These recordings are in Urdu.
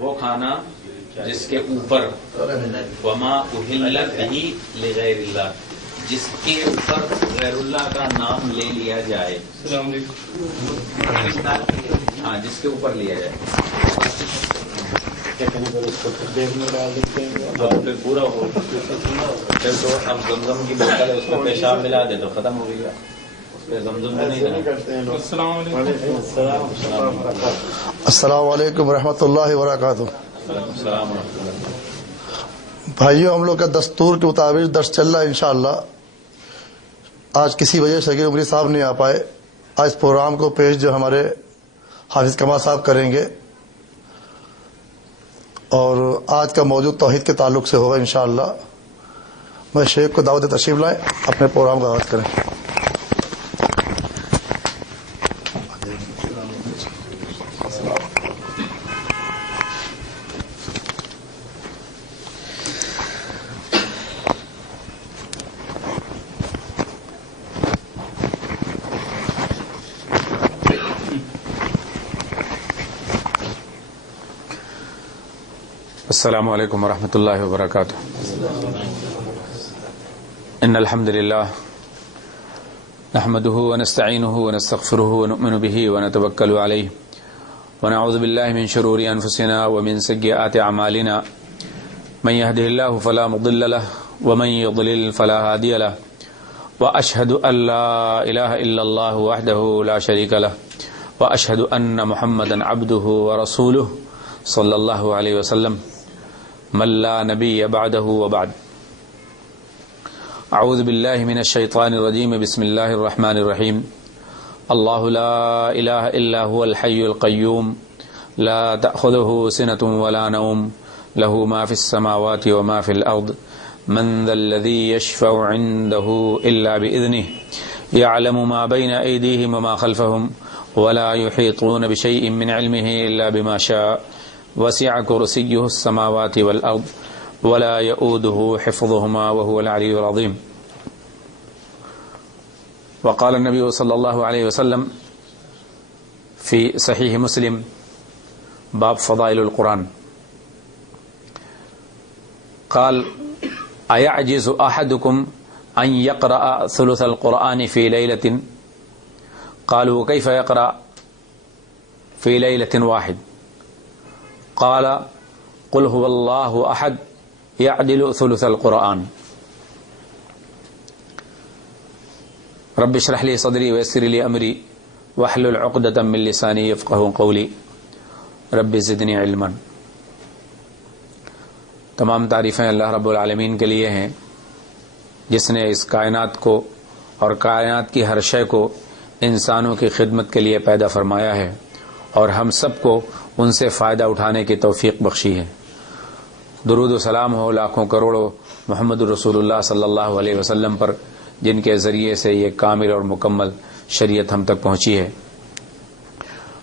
وہ کھانا جس کے اوپر وما اہلت به لغیر اللہ، جس کے اوپر غیر اللہ کا نام لے لیا جائے. السلام علیکم. ہاں، جس کے اوپر لیا جائے. پھر پورا ہو پھر تو اب زمزم کی بوتل ہے، اس میں پیشاب ملا دے تو ختم ہو گئی گا. زمزم کو نہیں کرتے ہیں. السلام علیکم. السلام علیکم ورحمۃ اللہ وبرکاتہ. السلام ورحمۃ اللہ. بھائیوں، ہم لوگ کا دستور کے مطابق درس چل رہا ہے انشاءاللہ. آج کسی وجہ سے عمری صاحب نہیں آ پائے. آج پروگرام کو پیش جو ہمارے حافظ کمال صاحب کریں گے، اور آج کا موضوع توحید کے تعلق سے ہوگا انشاءاللہ. میں شیخ کو دعوت تشریف لائیں، اپنے پروگرام کا آغاز کریں. السلام علیکم ورحمۃ اللہ وبرکاتہ. ان الحمد للہ نحمده ونستعینه ونستغفره ونؤمن به ونتوکل علیہ ونعوذ باللہ من شرور انفسنا ومن سیئات اعمالنا. من يهده الله فلا مضل له ومن يضلل فلا هادي له واشهد ان لا اله الا الله وحده لا شريك له واشهد ان محمدا عبده ورسوله صلی اللہ علیہ وسلم من لا نبی بعدہ وبعد. اعوذ باللہ من الشیطان الرجیم. بسم اللہ الرحمن الرحیم. اللہ لا الہ الا هو الحی القیوم لا تأخذه سنة ولا نوم له ما في السماوات وما في الأرض من ذا الذي يشفع عنده إلا بإذنه يعلم ما بين أيديهم وما خلفهم ولا يحيطون بشيء من علمه إلا بما شاء وسع كرسيه السماوات والأرض ولا يؤوده حفظهما وهو العلي العظيم. وقال النبي صلى الله عليه وسلم في صحيح مسلم باب فضائل القرآن قال أيعجز أحدكم أن يقرأ ثلث القرآن في ليلة قالوا كيف يقرأ في ليلة واحد قال قل هو الله احد يعدل ثلث القرآن. رب اشرح لي صدري ويسر لي امري واحلل عقدة من لساني يفقهوا قولي رب زدني علما. تمام تعریفیں اللہ رب العالمین کے لیے ہیں، جس نے اس کائنات کو اور کائنات کی ہر شے کو انسانوں کی خدمت کے لیے پیدا فرمایا ہے، اور ہم سب کو ان سے فائدہ اٹھانے کی توفیق بخشی ہے. درود و سلام ہو لاکھوں کروڑوں محمد رسول اللہ صلی اللہ علیہ وسلم پر، جن کے ذریعے سے یہ کامل اور مکمل شریعت ہم تک پہنچی ہے.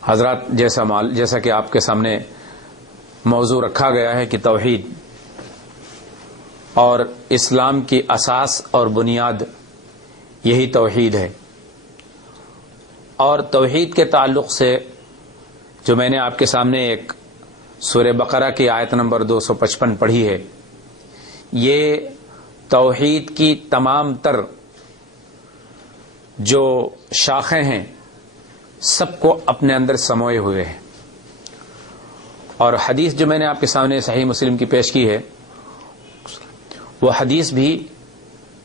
حضرات، جیسا کہ آپ کے سامنے موضوع رکھا گیا ہے کہ توحید اور اسلام کی اساس اور بنیاد یہی توحید ہے. اور توحید کے تعلق سے جو میں نے آپ کے سامنے ایک سورہ بقرہ کی آیت نمبر 255 پڑھی ہے، یہ توحید کی تمام تر جو شاخیں ہیں سب کو اپنے اندر سموئے ہوئے ہیں. اور حدیث جو میں نے آپ کے سامنے صحیح مسلم کی پیش کی ہے، وہ حدیث بھی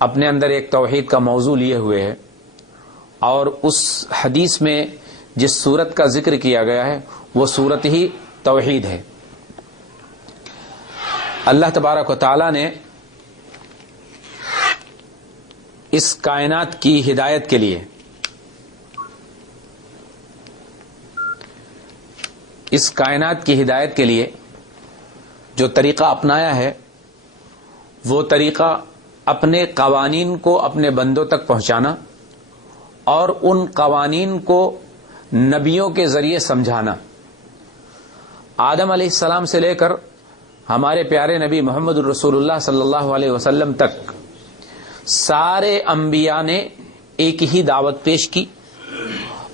اپنے اندر ایک توحید کا موضوع لیے ہوئے ہے. اور اس حدیث میں جس صورت کا ذکر کیا گیا ہے وہ صورت ہی توحید ہے. اللہ تبارک و تعالی نے اس کائنات کی ہدایت کے لیے جو طریقہ اپنایا ہے، وہ طریقہ اپنے قوانین کو اپنے بندوں تک پہنچانا اور ان قوانین کو نبیوں کے ذریعے سمجھانا. آدم علیہ السلام سے لے کر ہمارے پیارے نبی محمد الرسول اللہ صلی اللہ علیہ وسلم تک سارے انبیاء نے ایک ہی دعوت پیش کی،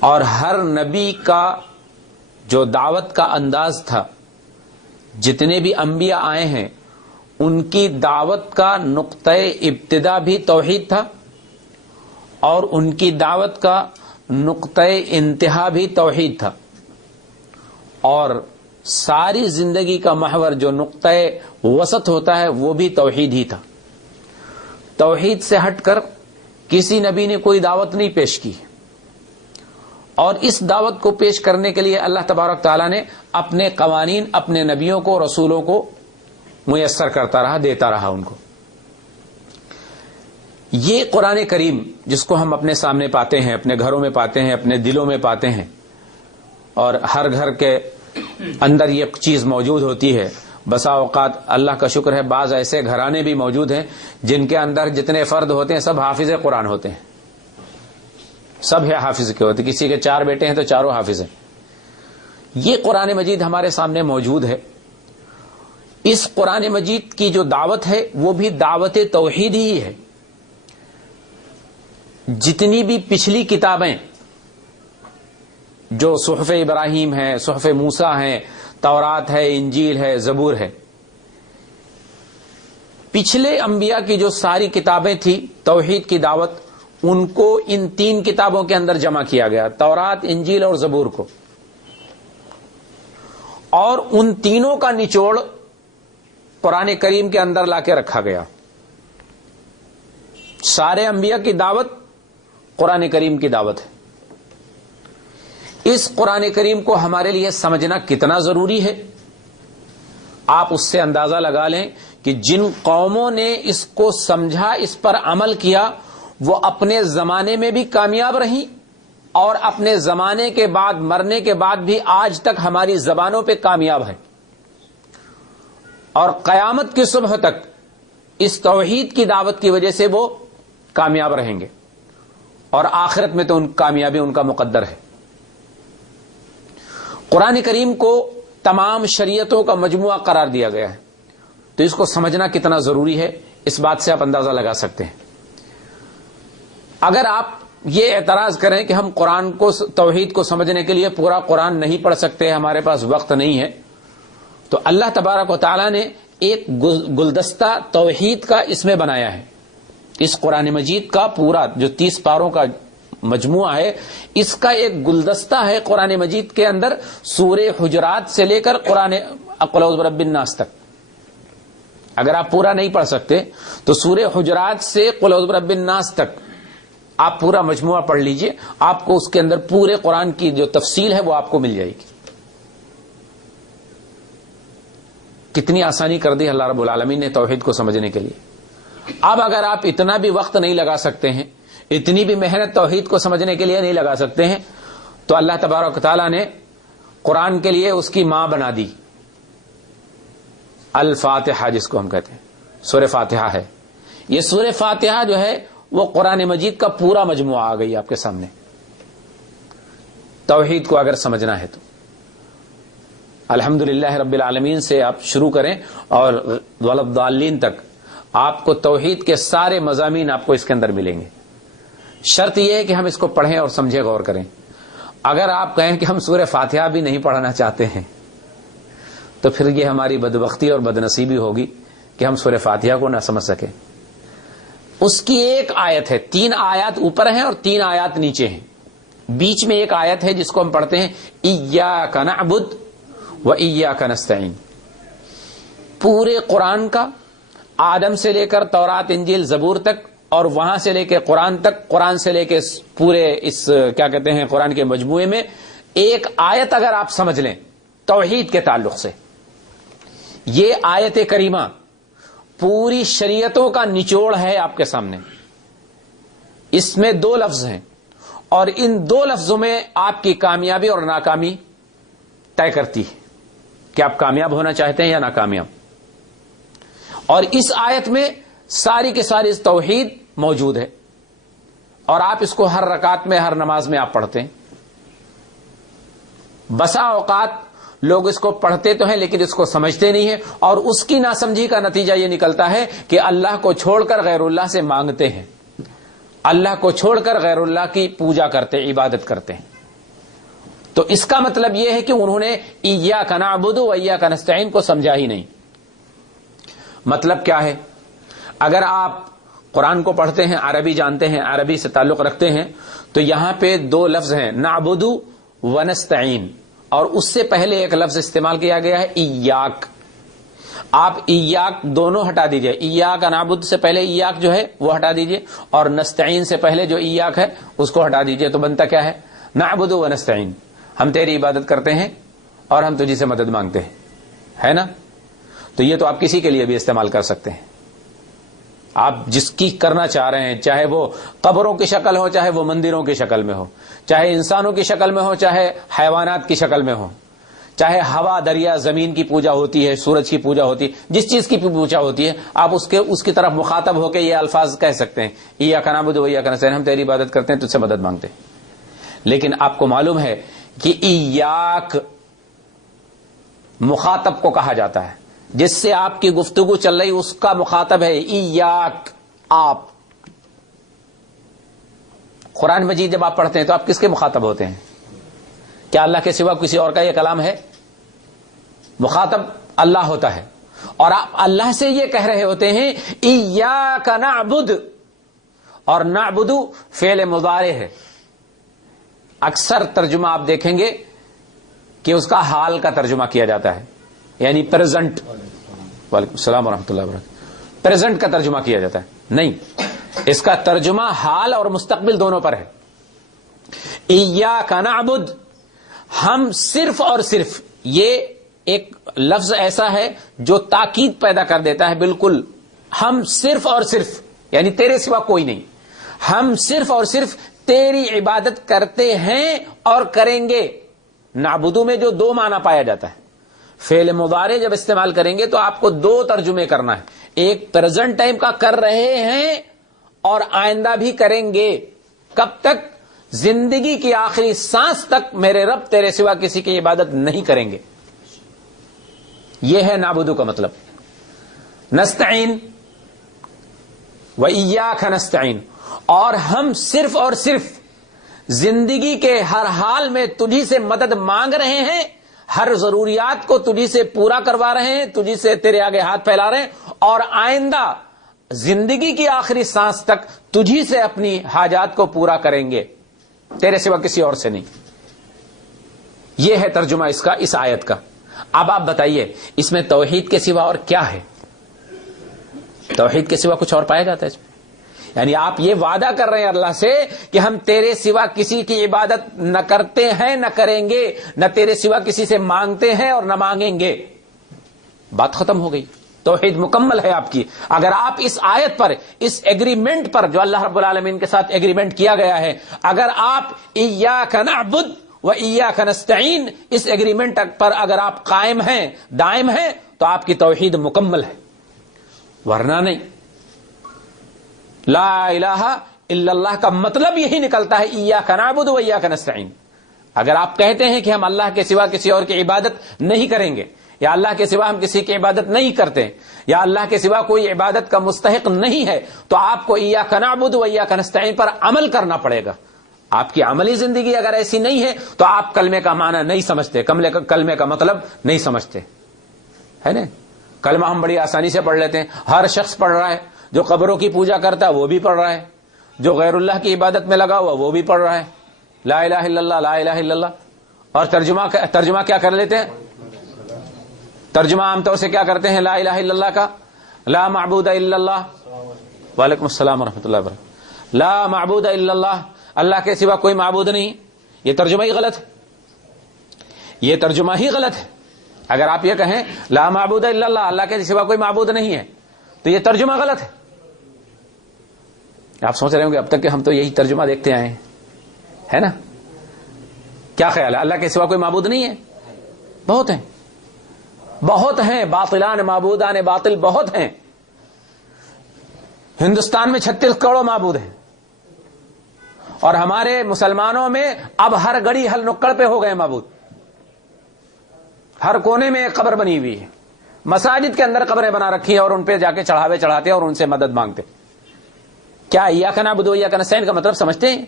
اور ہر نبی کا جو دعوت کا انداز تھا، جتنے بھی انبیاء آئے ہیں ان کی دعوت کا نقطہ ابتدا بھی توحید تھا اور ان کی دعوت کا نقطہ انتہا بھی توحید تھا، اور ساری زندگی کا محور جو نقطہ وسط ہوتا ہے وہ بھی توحید ہی تھا۔ توحید سے ہٹ کر کسی نبی نے کوئی دعوت نہیں پیش کی، اور اس دعوت کو پیش کرنے کے لیے اللہ تبارک تعالیٰ نے اپنے قوانین اپنے نبیوں کو رسولوں کو میسر کرتا رہا، دیتا رہا ان کو۔ یہ قرآن کریم جس کو ہم اپنے سامنے پاتے ہیں، اپنے گھروں میں پاتے ہیں، اپنے دلوں میں پاتے ہیں، اور ہر گھر کے اندر یہ چیز موجود ہوتی ہے۔ بسا اوقات اللہ کا شکر ہے بعض ایسے گھرانے بھی موجود ہیں جن کے اندر جتنے فرد ہوتے ہیں سب حافظ قرآن ہوتے ہیں، سب ہے حافظ کے ہوتے، کسی کے 4 بیٹے ہیں تو چاروں حافظ ہیں۔ یہ قرآن مجید ہمارے سامنے موجود ہے۔ اس قرآن مجید کی جو دعوت ہے وہ بھی دعوت توحید ہی ہے۔ جتنی بھی پچھلی کتابیں جو صحف ابراہیم ہے، صحف موسیٰ ہیں، تورات ہے، انجیل ہے، زبور ہے، پچھلے انبیاء کی جو ساری کتابیں تھی توحید کی دعوت، ان کو ان 3 کتابوں کے اندر جمع کیا گیا، تورات، انجیل اور زبور کو، اور ان تینوں کا نچوڑ قرآن کریم کے اندر لا کے رکھا گیا۔ سارے انبیاء کی دعوت قرآن کریم کی دعوت ہے۔ اس قرآن کریم کو ہمارے لیے سمجھنا کتنا ضروری ہے، آپ اس سے اندازہ لگا لیں کہ جن قوموں نے اس کو سمجھا، اس پر عمل کیا، وہ اپنے زمانے میں بھی کامیاب رہیں اور اپنے زمانے کے بعد، مرنے کے بعد بھی آج تک ہماری زبانوں پہ کامیاب ہے، اور قیامت کی صبح تک اس توحید کی دعوت کی وجہ سے وہ کامیاب رہیں گے، اور آخرت میں تو ان کامیابی ان کا مقدر ہے۔ قرآن کریم کو تمام شریعتوں کا مجموعہ قرار دیا گیا ہے، تو اس کو سمجھنا کتنا ضروری ہے اس بات سے آپ اندازہ لگا سکتے ہیں۔ اگر آپ یہ اعتراض کریں کہ ہم قرآن کو، توحید کو سمجھنے کے لیے پورا قرآن نہیں پڑھ سکتے، ہمارے پاس وقت نہیں ہے، تو اللہ تبارک و تعالیٰ نے ایک گلدستہ توحید کا اس میں بنایا ہے۔ اس قرآن مجید کا پورا جو 30 پاروں کا مجموعہ ہے، اس کا ایک گلدستہ ہے قرآن مجید کے اندر، سورہ حجرات سے لے کر قرآن قل اعوذ برب الناس تک۔ اگر آپ پورا نہیں پڑھ سکتے تو سورہ حجرات سے قل اعوذ برب الناس تک آپ پورا مجموعہ پڑھ لیجئے، آپ کو اس کے اندر پورے قرآن کی جو تفصیل ہے وہ آپ کو مل جائے گی۔ کتنی آسانی کر دی اللہ رب العالمین نے توحید کو سمجھنے کے لیے۔ اب اگر آپ اتنا بھی وقت نہیں لگا سکتے ہیں، اتنی بھی محنت توحید کو سمجھنے کے لیے نہیں لگا سکتے ہیں، تو اللہ تبارک و تعالیٰ نے قرآن کے لیے اس کی ماں بنا دی، الفاتحہ جس کو ہم کہتے ہیں، سورہ فاتحہ ہے۔ یہ سورہ فاتحہ جو ہے وہ قرآن مجید کا پورا مجموعہ آ گئی آپ کے سامنے، توحید کو اگر سمجھنا ہے تو۔ الحمدللہ رب العالمین سے آپ شروع کریں اور وللضالین تک، آپ کو توحید کے سارے مضامین آپ کو اس کے اندر ملیں گے۔ شرط یہ ہے کہ ہم اس کو پڑھیں اور سمجھیں، غور کریں۔ اگر آپ کہیں کہ ہم سورہ فاتحہ بھی نہیں پڑھنا چاہتے ہیں تو پھر یہ ہماری بدبختی اور بدنصیبی ہوگی کہ ہم سورہ فاتحہ کو نہ سمجھ سکیں۔ اس کی ایک آیت ہے، 3 آیات اوپر ہیں اور 3 آیات نیچے ہیں، بیچ میں ایک آیت ہے جس کو ہم پڑھتے ہیں ایاک نعبد و ایاک نستعین۔ پورے قرآن کا آدم سے لے کر تورات، انجیل، زبور تک، اور وہاں سے لے کے قرآن تک، قرآن سے لے کے پورے اس کیا کہتے ہیں قرآن کے مجموعے میں ایک آیت اگر آپ سمجھ لیں توحید کے تعلق سے، یہ آیت کریمہ پوری شریعتوں کا نچوڑ ہے آپ کے سامنے۔ اس میں 2 لفظ ہیں، اور ان 2 لفظوں میں آپ کی کامیابی اور ناکامی طے کرتی ہے کہ آپ کامیاب ہونا چاہتے ہیں یا ناکامیاب۔ اور اس آیت میں ساری کی ساری توحید موجود ہے، اور آپ اس کو ہر رکعت میں، ہر نماز میں آپ پڑھتے ہیں۔ بسا اوقات لوگ اس کو پڑھتے تو ہیں لیکن اس کو سمجھتے نہیں ہیں، اور اس کی ناسمجھی کا نتیجہ یہ نکلتا ہے کہ اللہ کو چھوڑ کر غیر اللہ سے مانگتے ہیں، اللہ کو چھوڑ کر غیر اللہ کی پوجا کرتے، عبادت کرتے ہیں۔ تو اس کا مطلب یہ ہے کہ انہوں نے ایاک نعبد و ایاک نستعین کو سمجھا ہی نہیں. مطلب کیا ہے؟ اگر آپ قرآن کو پڑھتے ہیں، عربی جانتے ہیں، عربی سے تعلق رکھتے ہیں، تو یہاں پہ دو لفظ ہیں، نعبد و نستعین، اور اس سے پہلے ایک لفظ استعمال کیا گیا ہے ایاک. آپ ایاک دونوں ہٹا دیجئے، ایاک نعبد سے پہلے ایاک جو ہے وہ ہٹا دیجئے، اور نستعین سے پہلے جو ایاک ہے اس کو ہٹا دیجئے، تو بنتا کیا ہے؟ نعبد و نستعین. ہم تیری عبادت کرتے ہیں اور ہم تجھی سے مدد مانگتے ہیں، ہے نا؟ تو یہ تو آپ کسی کے لیے بھی استعمال کر سکتے ہیں، آپ جس کی کرنا چاہ رہے ہیں، چاہے وہ قبروں کی شکل ہو، چاہے وہ مندروں کی شکل میں ہو، چاہے انسانوں کی شکل میں ہو، چاہے حیوانات کی شکل میں ہو، چاہے ہوا، دریا، زمین کی پوجا ہوتی ہے، سورج کی پوجا ہوتی ہے، جس چیز کی پوجا ہوتی ہے، آپ اس کی طرف مخاطب ہو کے یہ الفاظ کہہ سکتے ہیں، ایاک نعبد و ایاک نستعین، ہم تیری عبادت کرتے ہیں، تجھ سے مدد مانگتے ہیں. لیکن آپ کو معلوم ہے کہ ایاک مخاطب کو کہا جاتا ہے، جس سے آپ کی گفتگو چل رہی اس کا مخاطب ہے ایاک، آپ. قرآن مجید جب آپ پڑھتے ہیں تو آپ کس کے مخاطب ہوتے ہیں؟ کیا اللہ کے سوا کسی اور کا یہ کلام ہے؟ مخاطب اللہ ہوتا ہے، اور آپ اللہ سے یہ کہہ رہے ہوتے ہیں ایاک نعبد، اور نعبد فعل مضارع ہے. اکثر ترجمہ آپ دیکھیں گے کہ اس کا حال کا ترجمہ کیا جاتا ہے، یعنی پریزنٹ. وعلیکم السلام ورحمۃ اللہ وبرکاتہ. پریزنٹ کا ترجمہ کیا جاتا ہے، نہیں، اس کا ترجمہ حال اور مستقبل دونوں پر ہے. ایاک نعبد، ہم صرف اور صرف، یہ ایک لفظ ایسا ہے جو تاکید پیدا کر دیتا ہے. بالکل، ہم صرف اور صرف، یعنی تیرے سوا کوئی نہیں، ہم صرف اور صرف تیری عبادت کرتے ہیں اور کریں گے. نعبدو میں جو دو معنی پایا جاتا ہے، فعل مضارع جب استعمال کریں گے تو آپ کو دو ترجمے کرنا ہے. ایک پریزنٹ ٹائم کا کر رہے ہیں اور آئندہ بھی کریں گے. کب تک؟ زندگی کی آخری سانس تک میرے رب تیرے سوا کسی کی عبادت نہیں کریں گے. یہ ہے نعبدو کا مطلب. نستعین و ایاک نستعین، اور ہم صرف اور صرف زندگی کے ہر حال میں تجھی سے مدد مانگ رہے ہیں، ہر ضروریات کو تجھی سے پورا کروا رہے ہیں، تجھی سے تیرے آگے ہاتھ پھیلا رہے ہیں، اور آئندہ زندگی کی آخری سانس تک تجھی سے اپنی حاجات کو پورا کریں گے، تیرے سوا کسی اور سے نہیں. یہ ہے ترجمہ اس کا، اس آیت کا. اب آپ بتائیے اس میں توحید کے سوا اور کیا ہے؟ توحید کے سوا کچھ اور پایا جاتا ہے اس میں؟ یعنی آپ یہ وعدہ کر رہے ہیں اللہ سے کہ ہم تیرے سوا کسی کی عبادت نہ کرتے ہیں، نہ کریں گے، نہ تیرے سوا کسی سے مانگتے ہیں اور نہ مانگیں گے. بات ختم ہو گئی، توحید مکمل ہے آپ کی. اگر آپ اس آیت پر، اس ایگریمنٹ پر جو اللہ رب العالمین کے ساتھ ایگریمنٹ کیا گیا ہے، اگر آپ ایاک نعبد و ایاک نستعین، اس ایگریمنٹ پر اگر آپ قائم ہیں، دائم ہیں، تو آپ کی توحید مکمل ہے. ورنہ نہیں. لا الہ الا اللہ کا مطلب یہی نکلتا ہے ایاک نعبد و ایاک نستعین. اگر آپ کہتے ہیں کہ ہم اللہ کے سوا کسی اور کی عبادت نہیں کریں گے، یا اللہ کے سوا ہم کسی کی عبادت نہیں کرتے، یا اللہ کے سوا کوئی عبادت کا مستحق نہیں ہے، تو آپ کو ایاک نعبد و ایاک نستعین پر عمل کرنا پڑے گا. آپ کی عملی زندگی اگر ایسی نہیں ہے تو آپ کلمے کا معنی نہیں سمجھتے، کلمے کا مطلب نہیں سمجھتے، ہے نا؟ کلمہ ہم بڑی آسانی سے پڑھ لیتے ہیں، ہر شخص پڑھ رہا ہے. جو قبروں کی پوجا کرتا ہے وہ بھی پڑھ رہا ہے، جو غیر اللہ کی عبادت میں لگا ہوا وہ بھی پڑھ رہا ہے. لا الہ الا اللہ، لا الہ الا اللہ. اور ترجمہ کیا کر لیتے ہیں؟ ترجمہ عام طور سے کیا کرتے ہیں لا الہ الا اللہ کا؟ لا معبود الا اللہ. وعلیکم السلام ورحمۃ اللہ وبرکاتہ. لا معبود الا اللہ، اللہ کے سوا کوئی معبود نہیں. یہ ترجمہ ہی غلط ہے، یہ ترجمہ ہی غلط ہے. اگر آپ یہ کہیں لا معبود الا اللہ، اللہ کے سوا کوئی معبود نہیں ہے، تو یہ ترجمہ غلط ہے. آپ سوچ رہے ہوں گے اب تک کہ ہم تو یہی ترجمہ دیکھتے آئے ہیں، ہے نا؟ کیا خیال ہے؟ اللہ کے سوا کوئی معبود نہیں ہے؟ بہت ہیں، بہت ہیں. باطلان معبودان باطل بہت ہیں. ہندوستان میں 36 کروڑ معبود ہیں، اور ہمارے مسلمانوں میں اب ہر گڑی ہر نکڑ پہ ہو گئے معبود. ہر کونے میں ایک قبر بنی ہوئی ہے، مساجد کے اندر قبریں بنا رکھی ہیں، اور ان پہ جا کے چڑھاوے چڑھاتے اور ان سے مدد مانگتے. کیا ایاک نعبد و ایاک نستعین کا مطلب سمجھتے ہیں؟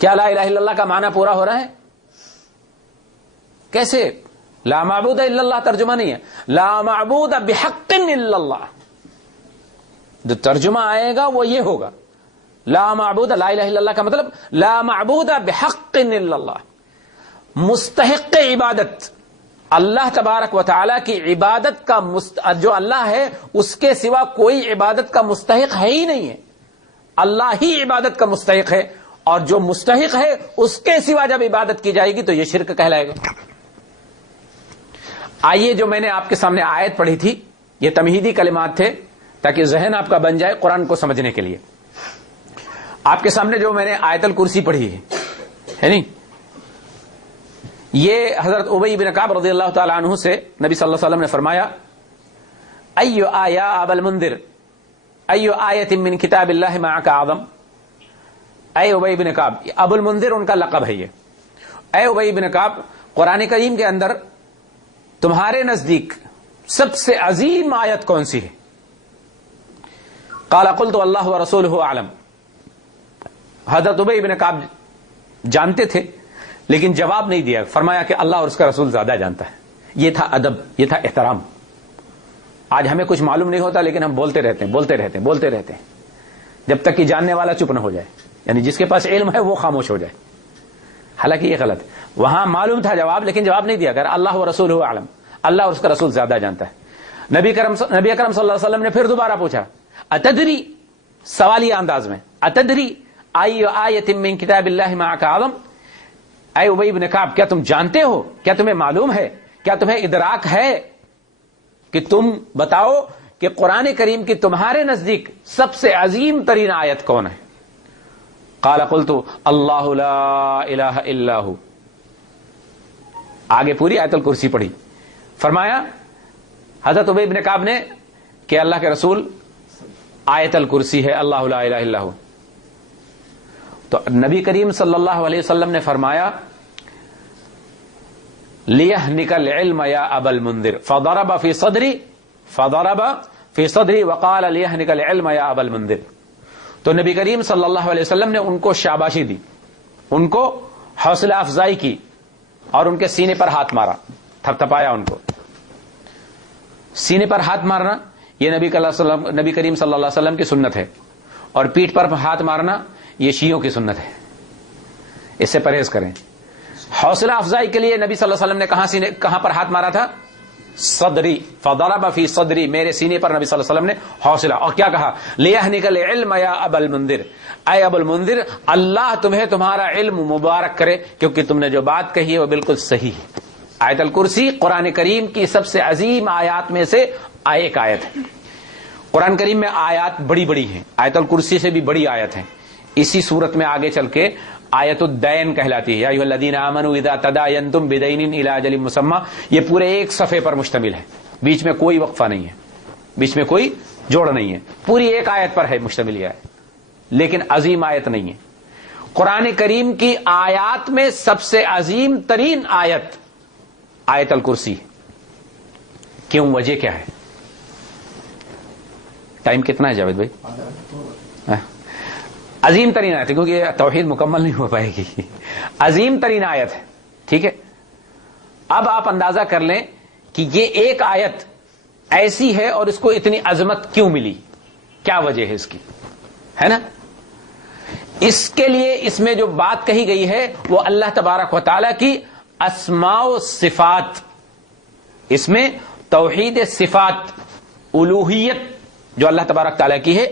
کیا لا الہ الا اللہ کا معنی پورا ہو رہا ہے؟ کیسے؟ لا معبود الا اللہ ترجمہ نہیں ہے، لا معبود بحق الا اللہ. جو ترجمہ آئے گا وہ یہ ہوگا، لا معبود، لا الہ الا اللہ کا مطلب لا معبود بحق الا اللہ، مستحق عبادت اللہ تبارک و تعالی کی عبادت کا جو اللہ ہے اس کے سوا کوئی عبادت کا مستحق ہے ہی نہیں ہے، اللہ ہی عبادت کا مستحق ہے، اور جو مستحق ہے اس کے سوا جب عبادت کی جائے گی تو یہ شرک کہلائے گا. آئیے جو میں نے آپ کے سامنے آیت پڑھی تھی یہ تمہیدی کلمات تھے تاکہ ذہن آپ کا بن جائے قرآن کو سمجھنے کے لیے. آپ کے سامنے جو میں نے آیت الکرسی پڑھی ہے نہیں، یہ حضرت ابی بن کعب رضی اللہ تعالی عنہ سے نبی صلی اللہ علیہ وسلم نے فرمایا ایو آیا ابا المنذر ایو آیت من کتاب اللہ معک اعظم. اے ابی بن کعب، ابو المنذر ان کا لقب ہے یہ. اے ابی بن کعب، قرآن کریم کے اندر تمہارے نزدیک سب سے عظیم آیت کون سی ہے؟ قال قلت اللہ ورسولہ اعلم. حضرت ابی بن کعب جانتے تھے لیکن جواب نہیں دیا، فرمایا کہ اللہ اور اس کا رسول زیادہ جانتا ہے. یہ تھا ادب، یہ تھا احترام. آج ہمیں کچھ معلوم نہیں ہوتا لیکن ہم بولتے رہتے ہیں جب تک کہ جاننے والا چپ نہ ہو جائے، یعنی جس کے پاس علم ہے وہ خاموش ہو جائے. حالانکہ یہ غلط ہے. وہاں معلوم تھا جواب لیکن جواب نہیں دیا کر اللہ و رسول عالم، اللہ اور اس کا رسول زیادہ جانتا ہے. نبی اکرم صلی اللہ علیہ وسلم نے پھر دوبارہ پوچھا اتدری، سوالیہ انداز میں، اتدری ای آیت من کتاب اللہ معک اعظم. اے ابی بن کعب، کیا تم جانتے ہو، کیا تمہیں معلوم ہے، کیا تمہیں ادراک ہے کہ تم بتاؤ کہ قرآن کریم کی تمہارے نزدیک سب سے عظیم ترین آیت کون ہے؟ قال قلت اللہ لا الہ الا ہو. آگے پوری آیت الکرسی پڑھی. فرمایا حضرت ابی بن کعب نے کہ اللہ کے رسول آیت الکرسی ہے، اللہ لا الہ الا ہو. تو نبی کریم صلی اللہ علیہ وسلم نے فرمایا لِيَهْنِكَ الْعِلْمَ يَا أَبَا الْمُنذِرِ فَضَرَبَ فِي صَدْرِي وَقَالَ لِيَهْنِكَ الْعِلْمَ يَا أَبَا الْمُنذِرِ. تو نبی کریم صلی اللہ علیہ وسلم نے ان کو شاباشی دی، ان کو حوصلہ افزائی کی اور ان کے سینے پر ہاتھ مارا، تھپتھپایا ان کو. سینے پر ہاتھ مارنا یہ نبی کریم صلی اللہ علیہ وسلم کی سنت ہے، اور پیٹھ پر ہاتھ مارنا یہ شیعوں کی سنت ہے. اس سے پرہیز کریں. حوصلہ افزائی کے لیے نبی صلی اللہ علیہ وسلم نے کہاں پر ہاتھ مارا تھا؟ صدری، فضرب فی صدری، میرے سینے پر نبی صلی اللہ علیہ وسلم نے حوصلہ. اور کیا کہا؟ لیہنک العلم یا ابا المنذر، اے ابو المنذر اللہ تمہیں تمہارا علم مبارک کرے کیونکہ تم نے جو بات کہی ہے وہ بالکل صحیح ہے. آیت الکرسی قرآن کریم کی سب سے عظیم آیات میں سے ایک آیت ہے. قرآن کریم میں آیات بڑی بڑی ہیں، آیت الکرسی سے بھی بڑی آیت ہے. اسی صورت میں آگے چل کے آیت الدین کہلاتی ہے، یا ایھا الذین آمنوا اذا تداینتم بدین الی اجل مسمی. یہ پورے ایک صفحے پر مشتمل ہے، بیچ میں کوئی وقفہ نہیں ہے، بیچ میں کوئی جوڑ نہیں ہے، پوری ایک آیت پر ہے مشتمل یہ ہے، لیکن عظیم آیت نہیں ہے. قرآن کریم کی آیات میں سب سے عظیم ترین آیت آیت الکرسی. کیوں؟ وجہ کیا ہے؟ ٹائم کتنا ہے جاوید بھائی؟ عظیم ترین آیت ہے کیونکہ توحید مکمل نہیں ہو پائے گی. عظیم ترین آیت ہے، ٹھیک ہے. اب آپ اندازہ کر لیں کہ یہ ایک آیت ایسی ہے اور اس کو اتنی عظمت کیوں ملی، کیا وجہ ہے اس کی، ہے نا. اس کے لیے اس میں جو بات کہی گئی ہے وہ اللہ تبارک و تعالی کی اسماء و صفات، اس میں توحید صفات، الوہیت جو اللہ تبارک تعالی کی ہے،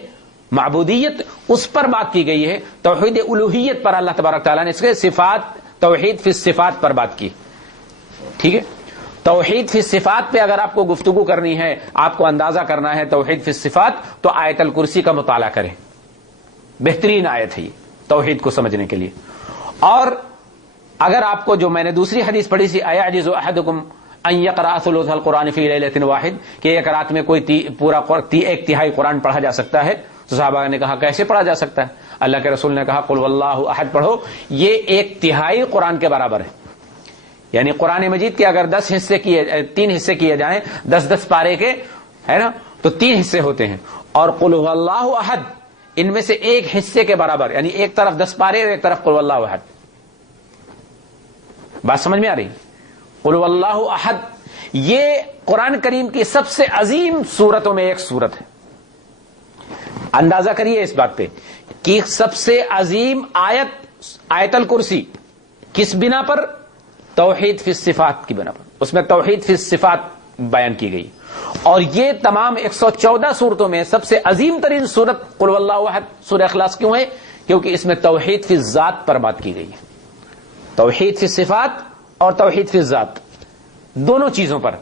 معبودیت اس پر بات کی گئی ہے. توحید الوہیت پر اللہ تبارک تعالیٰ نے اس کے صفات، توحید فی الصفات پر بات کی، ٹھیک ہے. توحید فی الصفات پہ اگر آپ کو گفتگو کرنی ہے، آپ کو اندازہ کرنا ہے توحید فی الصفات، تو آیت الکرسی کا مطالعہ کریں. بہترین آیت ہے یہ توحید کو سمجھنے کے لیے. اور اگر آپ کو جو میں نے دوسری حدیث پڑھی تھی ایعجز احدکم ان یقرأ ثلث القرآن فی لیلۃ واحد، کہ ایک رات میں کوئی پورا ایک تہائی قرآن پڑھا جا سکتا ہے. تو صحابہ نے کہا کیسے پڑھا جا سکتا ہے؟ اللہ کے رسول نے کہا قل واللہ احد پڑھو، یہ ایک تہائی قرآن کے برابر ہے. یعنی قرآن مجید کے اگر 3 حصے کیے جائیں 10 پارے کے، ہے نا، تو 3 حصے ہوتے ہیں. اور قل واللہ احد ان میں سے ایک حصے کے برابر، یعنی ایک طرف 10 پارے اور ایک طرف قل واللہ احد. بات سمجھ میں آ رہی؟ قل واللہ احد یہ قرآن کریم کی سب سے عظیم سورتوں میں ایک سورت ہے. اندازہ کریے اس بات پہ کہ سب سے عظیم آیت الکرسی کس بنا پر؟ توحید فی الصفات کی بنا پر. اس میں توحید فی الصفات بیان کی گئی. اور یہ تمام 114 صورتوں میں سب سے عظیم ترین صورت قل واللہ احد سورہ اخلاص کیوں ہے؟ کیونکہ اس میں توحید فی الذات پر بات کی گئی ہے. توحید فی الصفات اور توحید فی الذات دونوں چیزوں پر.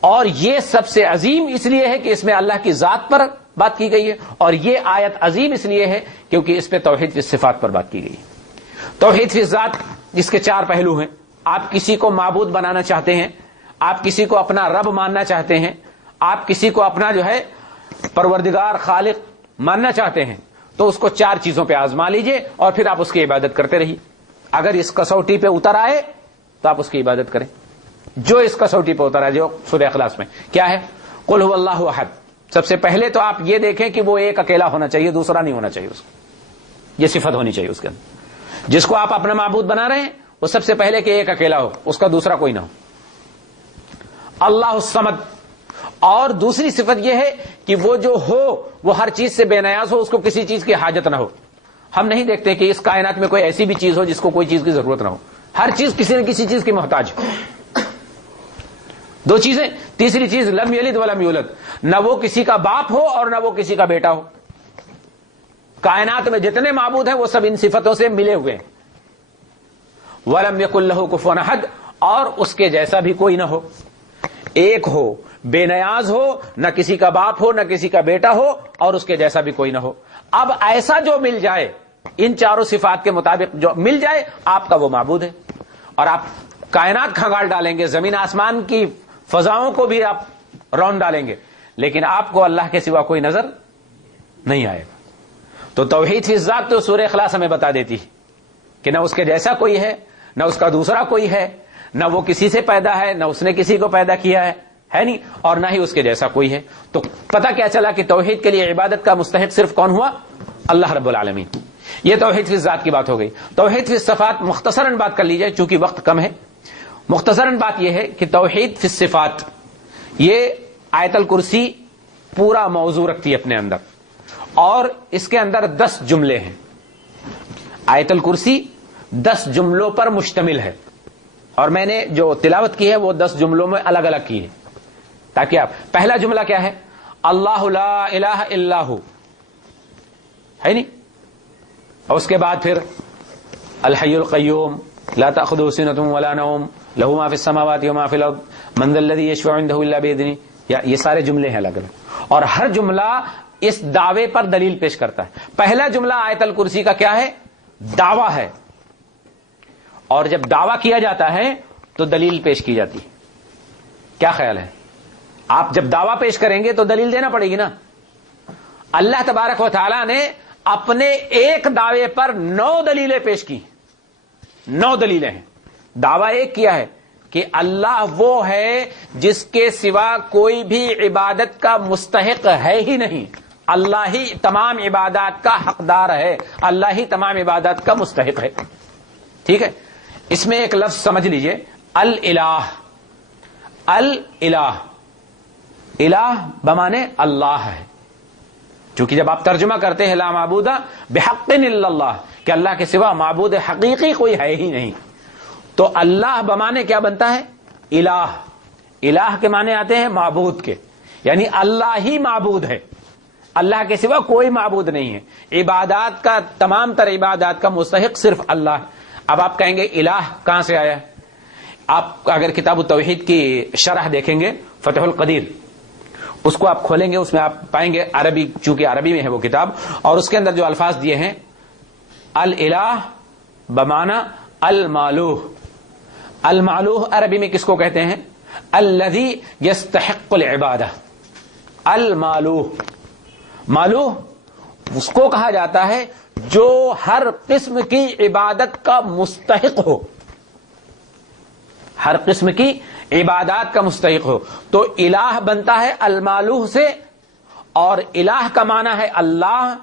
اور یہ سب سے عظیم اس لیے ہے کہ اس میں اللہ کی ذات پر بات کی گئی ہے، اور یہ آیت عظیم اس لیے ہے کیونکہ اس پہ توحید فی الصفات پر بات کی گئی ہے. توحید فی الذات جس کے 4 پہلو ہیں. آپ کسی کو معبود بنانا چاہتے ہیں، آپ کسی کو اپنا رب ماننا چاہتے ہیں، آپ کسی کو اپنا جو ہے پروردگار خالق ماننا چاہتے ہیں، تو اس کو 4 چیزوں پہ آزما لیجئے اور پھر آپ اس کی عبادت کرتے رہیے. اگر اس کسوٹی پہ اتر آئے تو آپ اس کی عبادت کریں. جو اس کسوٹی پہ اتر آئے، جو سورہ اخلاص میں کیا ہے قل هو اللہ احد. سب سے پہلے تو آپ یہ دیکھیں کہ وہ ایک اکیلا ہونا چاہیے، دوسرا نہیں ہونا چاہیے. اس کو یہ صفت ہونی چاہیے اس کے اندر. جس کو آپ اپنا معبود بنا رہے ہیں وہ سب سے پہلے کہ ایک اکیلا ہو، اس کا دوسرا کوئی نہ ہو. اللہ الصمد. اور دوسری صفت یہ ہے کہ وہ جو ہو وہ ہر چیز سے بے نیاز ہو، اس کو کسی چیز کی حاجت نہ ہو. ہم نہیں دیکھتے کہ اس کائنات میں کوئی ایسی بھی چیز ہو جس کو کوئی چیز کی ضرورت نہ ہو. ہر چیز کسی نہ کسی چیز کی محتاج ہو. 2 چیزیں. تیسری چیز لم یلد ولم یولد. نہ وہ کسی کا باپ ہو اور نہ وہ کسی کا بیٹا ہو. کائنات میں جتنے معبود ہیں وہ سب ان صفتوں سے ملے ہوئے ہیں. ولم یکن لہ کفوا احد. اور اس کے جیسا بھی کوئی نہ ہو. ایک ہو، بے نیاز ہو، نہ کسی کا باپ ہو نہ کسی کا بیٹا ہو، اور اس کے جیسا بھی کوئی نہ ہو. اب ایسا جو مل جائے ان 4 صفات کے مطابق جو مل جائے آپ کا وہ معبود ہے. اور آپ کائنات کھنگال ڈالیں گے، زمین آسمان کی فضاؤں کو بھی آپ رون ڈالیں گے، لیکن آپ کو اللہ کے سوا کوئی نظر نہیں آئے گا. تو توحید فی الذات تو سورہ اخلاص ہمیں بتا دیتی ہے کہ نہ اس کے جیسا کوئی ہے، نہ اس کا دوسرا کوئی ہے، نہ وہ کسی سے پیدا ہے نہ اس نے کسی کو پیدا کیا ہے نہیں، اور نہ ہی اس کے جیسا کوئی ہے. تو پتہ کیا چلا کہ توحید کے لیے عبادت کا مستحق صرف کون ہوا؟ اللہ رب العالمین. یہ توحید فی الذات کی بات ہو گئی. توحید فی الصفات مختصراً بات کر لیجئے چونکہ وقت کم ہے. مختصراً بات یہ ہے کہ توحید فی الصفات یہ آیت الکرسی پورا موضوع رکھتی ہے اپنے اندر، اور اس کے اندر 10 جملے ہیں. آیت الکرسی 10 جملوں پر مشتمل ہے، اور میں نے جو تلاوت کی ہے وہ 10 جملوں میں الگ الگ کی ہے تاکہ آپ. پہلا جملہ کیا ہے؟ اللہ لا الہ الا ہو، ہے نہیں؟ اور اس کے بعد پھر الحی القیوم لا تأخذه سنة ولا نوم له ما في السماوات وما في الارض من ذا الذي يشفع عنده الا باذنه. یہ سارے جملے ہیں الگ الگ، اور ہر جملہ اس دعوے پر دلیل پیش کرتا ہے. پہلا جملہ آیت الکرسی کا کیا ہے؟ دعویٰ ہے. اور جب دعویٰ کیا جاتا ہے تو دلیل پیش کی جاتی ہے. کیا خیال ہے؟ آپ جب دعویٰ پیش کریں گے تو دلیل دینا پڑے گی نا. اللہ تبارک و تعالی نے اپنے ایک دعوے پر 9 دلیلیں پیش کی. 9 دلیلیں ہیں. دعویٰ ایک کیا ہے کہ اللہ وہ ہے جس کے سوا کوئی بھی عبادت کا مستحق ہے ہی نہیں. اللہ ہی تمام عبادات کا حقدار ہے، اللہ ہی تمام عبادات کا مستحق ہے. ٹھیک ہے؟ اس میں ایک لفظ سمجھ لیجئے، الالہ. الالہ، الہ بمانے اللہ ہے. چونکہ جب آپ ترجمہ کرتے ہیں لا معبود بحق الا اللہ، کہ اللہ کے سوا معبود حقیقی کوئی ہے ہی نہیں، تو اللہ بمانے کیا بنتا ہے؟ الہ. الہ کے معنی آتے ہیں معبود کے، یعنی اللہ ہی معبود ہے، اللہ کے سوا کوئی معبود نہیں ہے. عبادات کا تمام تر عبادات کا مستحق صرف اللہ ہے. اب آپ کہیں گے الہ کہاں سے آیا؟ آپ اگر کتاب التوحید کی شرح دیکھیں گے فتح القدیر، اس کو آپ کھولیں گے، اس میں آپ پائیں گے عربی، چونکہ عربی میں ہے وہ کتاب، اور اس کے اندر جو الفاظ دیے ہیں الالہ بمعنی المعلوہ. المعلوہ عربی میں کس کو کہتے ہیں؟ الذی یستحق العبادہ. المعلوہ، معلوہ اس کو کہا جاتا ہے جو ہر قسم کی عبادت کا مستحق ہو، ہر قسم کی عبادات کا مستحق ہو. تو الہ بنتا ہے المعلوہ سے، اور الہ کا معنی ہے اللہ،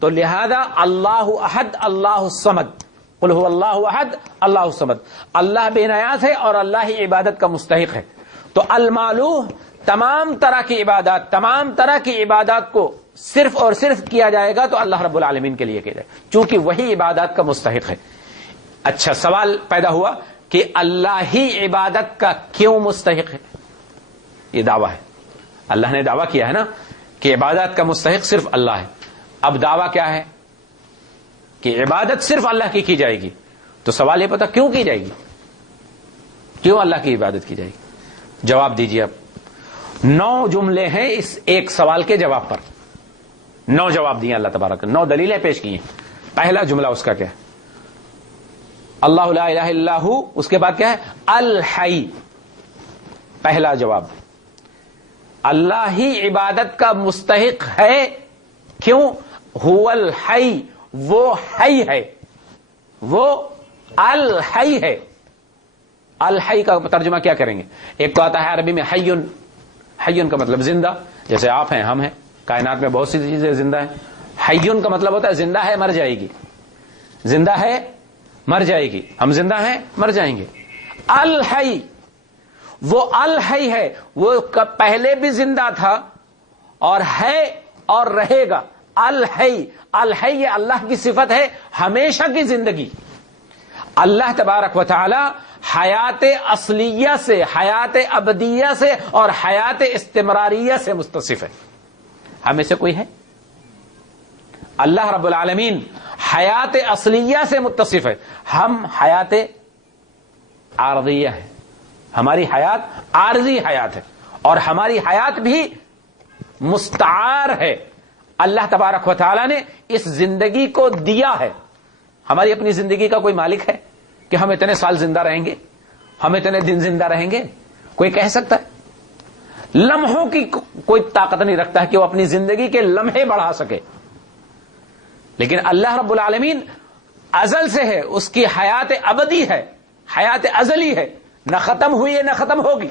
تو لہذا اللہ احد اللہ الصمد، قل هو اللہ احد اللہ الصمد، اللہ بے نیاز ہے اور اللہ ہی عبادت کا مستحق ہے. تو المعلوہ تمام طرح کی عبادات کو صرف اور صرف کیا جائے گا تو اللہ رب العالمین کے لیے کیا جائے گا، چونکہ وہی عبادات کا مستحق ہے. اچھا، سوال پیدا ہوا کہ اللہ ہی عبادت کا کیوں مستحق ہے؟ یہ دعویٰ ہے، اللہ نے دعویٰ کیا ہے نا کہ عبادت کا مستحق صرف اللہ ہے. اب دعویٰ کیا ہے کہ عبادت صرف اللہ کی جائے گی. تو سوال یہ پتا کیوں کی جائے گی، کیوں اللہ کی عبادت کی جائے گی؟ جواب دیجیے. اب 9 جملے ہیں اس ایک سوال کے جواب پر، 9 جواب دیے اللہ تبارک، 9 دلیلیں پیش کی ہیں. پہلا جملہ اس کا کیا ہے؟ اللہ لا الہ الا ہو، اس کے بعد کیا ہے؟ الحی. پہلا جواب، اللہ ہی عبادت کا مستحق ہے. کیوں؟ هو الحی، وہ حی ہے، وہ الحی ہے. الحی کا ترجمہ کیا کریں گے؟ ایک تو آتا ہے عربی میں حیون، حیون کا مطلب زندہ، جیسے آپ ہیں، ہم ہیں، کائنات میں بہت سی چیزیں زندہ ہیں. حیون کا مطلب ہوتا ہے زندہ ہے مر جائے گی، زندہ ہے مر جائے گی، ہم زندہ ہیں مر جائیں گے. الحی، وہ الحی ہے، وہ پہلے بھی زندہ تھا اور ہے اور رہے گا. الحی، الحی یہ اللہ کی صفت ہے، ہمیشہ کی زندگی. اللہ تبارک و تعالی حیات اصلیہ سے، حیات ابدیہ سے اور حیات استمراریہ سے متصف ہے. ہمیں سے کوئی ہے؟ اللہ رب العالمین حیات اصلیہ سے متصف ہے، ہم حیات عارضیہ ہے. ہماری حیات عارضی حیات ہے اور ہماری حیات بھی مستعار ہے. اللہ تبارک و تعالی نے اس زندگی کو دیا ہے. ہماری اپنی زندگی کا کوئی مالک ہے کہ ہم اتنے سال زندہ رہیں گے، ہم اتنے دن زندہ رہیں گے؟ کوئی کہہ سکتا ہے؟ لمحوں کی کوئی طاقت نہیں رکھتا ہے کہ وہ اپنی زندگی کے لمحے بڑھا سکے. لیکن اللہ رب العالمین ازل سے ہے، اس کی حیات ابدی ہے، حیات ازلی ہے، نہ ختم ہوئی ہے نہ ختم ہوگی،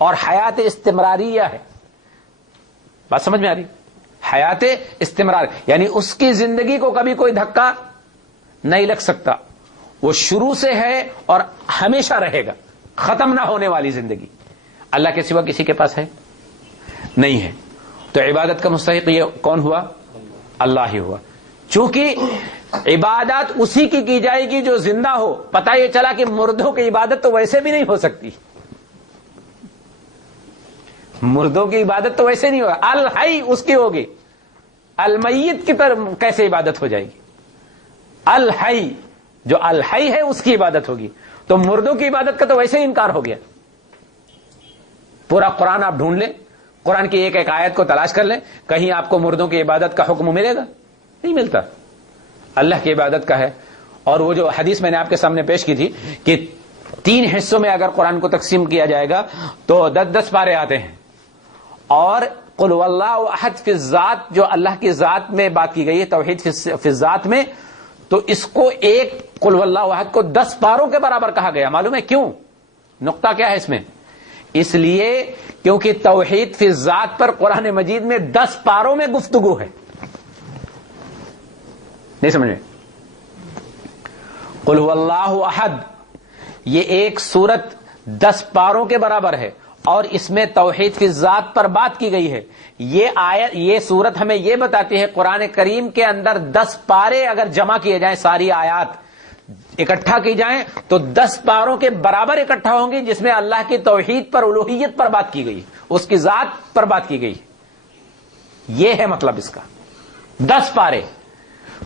اور حیات استمراریہ ہے. بات سمجھ میں آ رہی؟ حیات استمرار یعنی اس کی زندگی کو کبھی کوئی دھکا نہیں لگ سکتا، وہ شروع سے ہے اور ہمیشہ رہے گا، ختم نہ ہونے والی زندگی. اللہ کے سوا کسی کے پاس ہے؟ نہیں ہے. تو عبادت کا مستحق یہ کون ہوا؟ اللہ ہی ہوا. چونکہ عبادت اسی کی جائے گی جو زندہ ہو. پتہ یہ چلا کہ مردوں کی عبادت تو ویسے بھی نہیں ہو سکتی، مردوں کی عبادت تو ویسے نہیں ہوگا. الحی اس کی ہوگی، المیت کی طرف کیسے عبادت ہو جائے گی؟ الحی، جو الحی ہے اس کی عبادت ہوگی. تو مردوں کی عبادت کا تو ویسے ہی انکار ہو گیا. پورا قرآن آپ ڈھونڈ لیں، قرآن کی ایک ایک آیت کو تلاش کر لیں، کہیں آپ کو مردوں کی عبادت کا حکم ملے گا؟ نہیں ملتا. اللہ کی عبادت کا ہے. اور وہ جو حدیث میں نے آپ کے سامنے پیش کی تھی کہ 3 حصوں میں اگر قرآن کو تقسیم کیا جائے گا تو 10 پارے آتے ہیں. اور قل واللہ احد فی الذات، جو اللہ کی ذات میں بات کی گئی ہے، توحید فی الذات میں، تو اس کو ایک قل واللہ احد کو 10 پاروں کے برابر کہا گیا. معلوم ہے کیوں؟ نقطہ کیا ہے اس میں؟ اس لیے کیونکہ توحید فی الذات پر قرآن مجید میں 10 پاروں میں گفتگو ہے. نہیں سمجھ میں؟ قل هو اللہ احد، یہ ایک سورت 10 پاروں کے برابر ہے اور اس میں توحید فی ذات پر بات کی گئی ہے. یہ سورت ہمیں یہ بتاتی ہے قرآن کریم کے اندر 10 پارے اگر جمع کیے جائیں، ساری آیات اکٹھا کی جائیں تو 10 پاروں کے برابر اکٹھا ہوں گی، جس میں اللہ کی توحید پر، الوہیت پر بات کی گئی، اس کی ذات پر بات کی گئی. یہ ہے مطلب اس کا. 10 پارے.